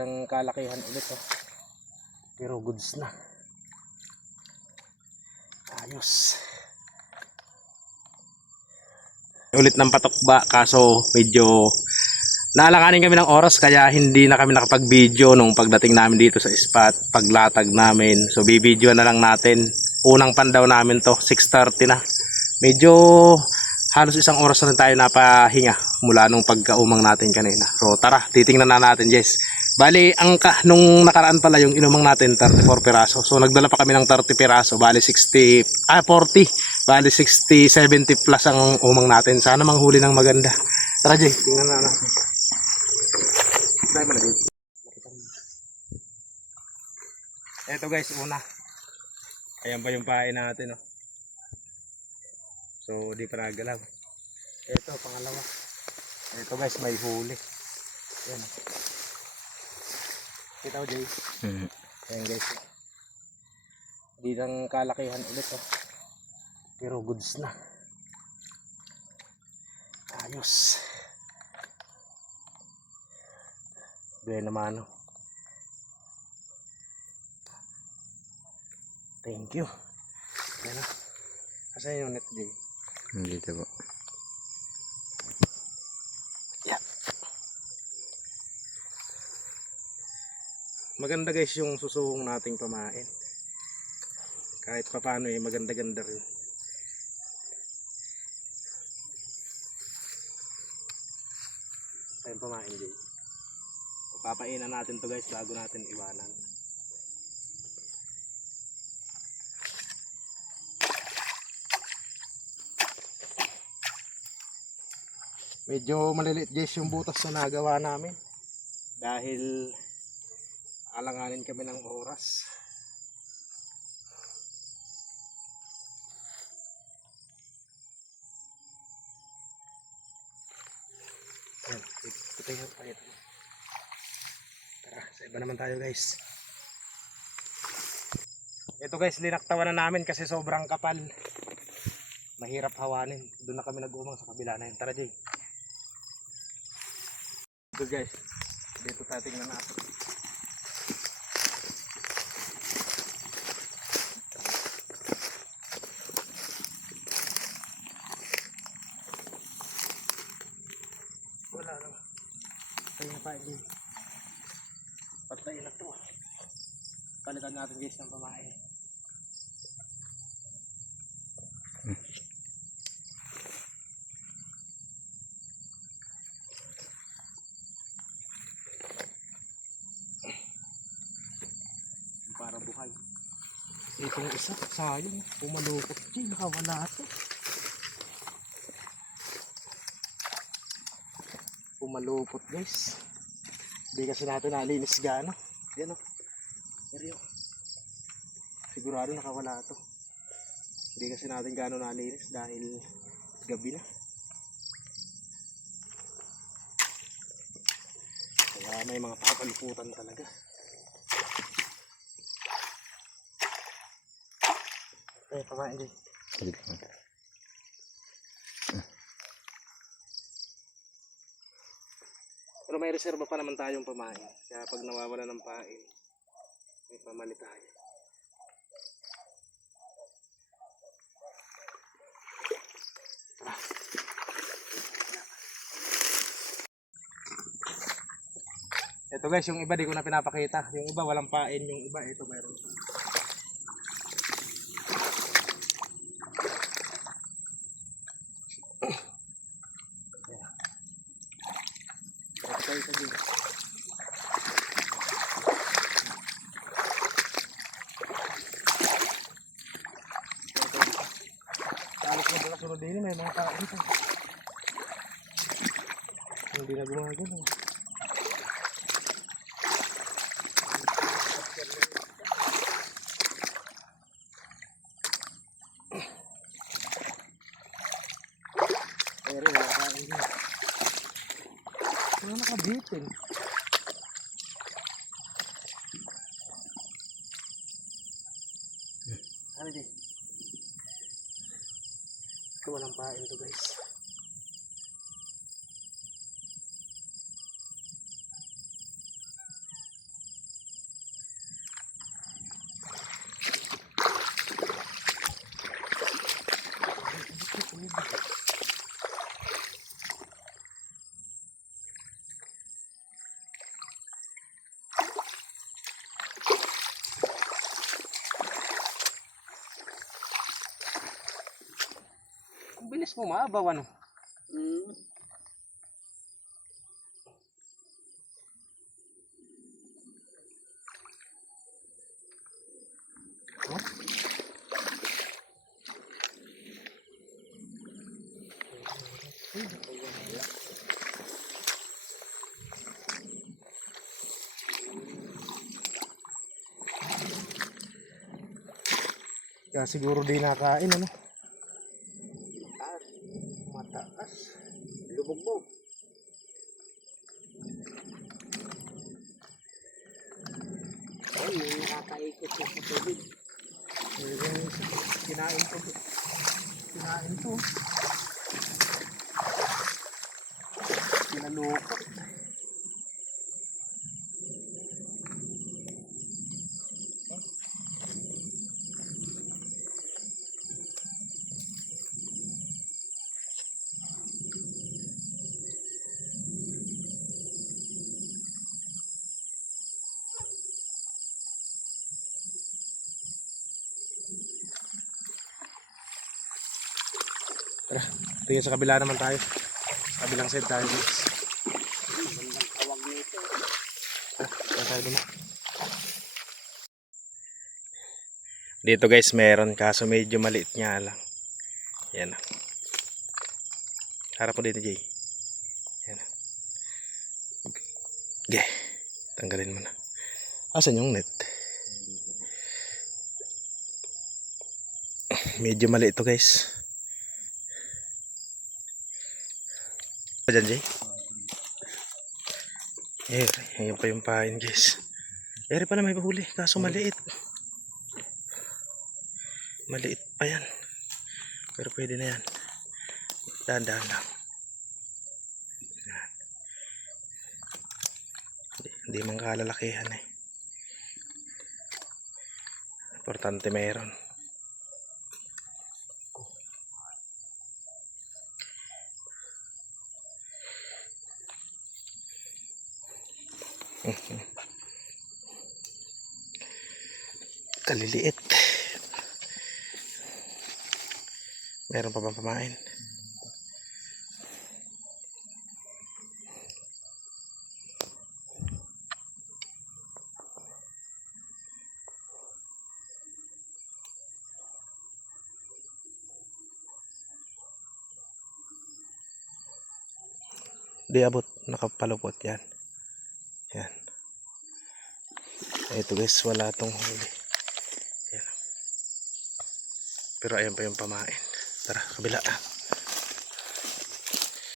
Ang kalakihan ulit pero goods na. Ayos. Ulit ng patukba kaso medyo naalanganin kami ng oras kaya hindi na kami nakapag-video nung pagdating namin dito sa spot, paglatag namin. So bibidyo na lang natin. Unang pandaw namin to, 6:30 na. Medyo halos isang oras na rin tayo napahinga mula nung pagkaumang natin kanina. So tara, titingnan na natin, Jess. Bali, nung nakaraan pala yung inumang natin 34 piraso. So nagdala pa kami ng 30 piraso. Bali 40. Bali 60, 70 plus ang umang natin. Sana manghuli ng maganda. Tara, Jay, tingnan na natin. Ito guys, una. Ayan pa yung pain natin. So di pa nagalaw. Ito pangalawa. Ito guys, may huli. Ayan. Kita ko, Jay. Ayan guys. Di lang kalakihan ulit pero goods na. Ayos. Buena mano. Thank you. Ayan na. Asan yung net, Jay? Dito po. Yeah. Maganda guys yung susuhong nating pamain. Kahit papaano maganda-ganda rin. Ayun pamain, Jay. Papainan natin to guys bago natin iwanan. Medyo maliliit guys yung butas na nagawa namin dahil alanganin kami ng oras. Ayan, ito yung pahit. Tara, sa iba naman tayo guys. Ito guys, linaktawan na namin kasi sobrang kapal. Mahirap hawanin. Doon na kami nag-umang sa kabila na yun. Tara, Jay. Ito guys, dito tayo tingnan natin. Wala lang. Tayo na tayo, Jay. Patayin na to. Palitan natin guys ng pamain. Para buhay. Itong isa, sayang. Pumalukot siya, nakawala ito. Pumalupot guys. Hindi kasi natin nalinis gano. Yan Seryo. Sigurado nakawala ito. Hindi kasi natin gano nalinis dahil gabi na. Kaya may mga papaluputan talaga. Pamain din. Pero may reserva pa naman tayong pamain. Kaya pag nawawala ng pain, may pamali tayo. Ito guys, yung iba di ko na pinapakita. Yung iba walang pain, yung iba ito mayroon. Alas na pala sunod din, may mga tao dito. Hindi na gumagano. Pero wala tao dito. Wala nakabitin. Ano di? Ito walang pain to guys. bilis mo maabaw ano. Mm. Kaya siguro di nakain ano. Mataas. Lubog-bog. Ay, may nakakaikot sa tubig. Kinain to. Kinain to. Pinalukot. Tara, tingin sa kabila naman tayo. Sa kabilang side tayo. Gandang tawag nito. Tara, tayo dun. Dito guys meron kaso medyo maliit nga lang. Yan. Harap mo dito Jay. Yan. Okay. Tanggalin mo na. Asan yung net? Medyo maliit to guys. Diyan Jay. Ayan pa yung pain guys. Eri pala may bahuli kaso maliit. Maliit pa yan. Pero pwede na yan. Dahan-dahan lang. Hindi man kalalakihan eh. Importante meron. Kaliliit. Meron pa bang pamain? Di abot, nakapalupot yan. Yan. Ito guys, wala tong huli. Yan. Pero ayan pa yung pamain. Tara, kabila.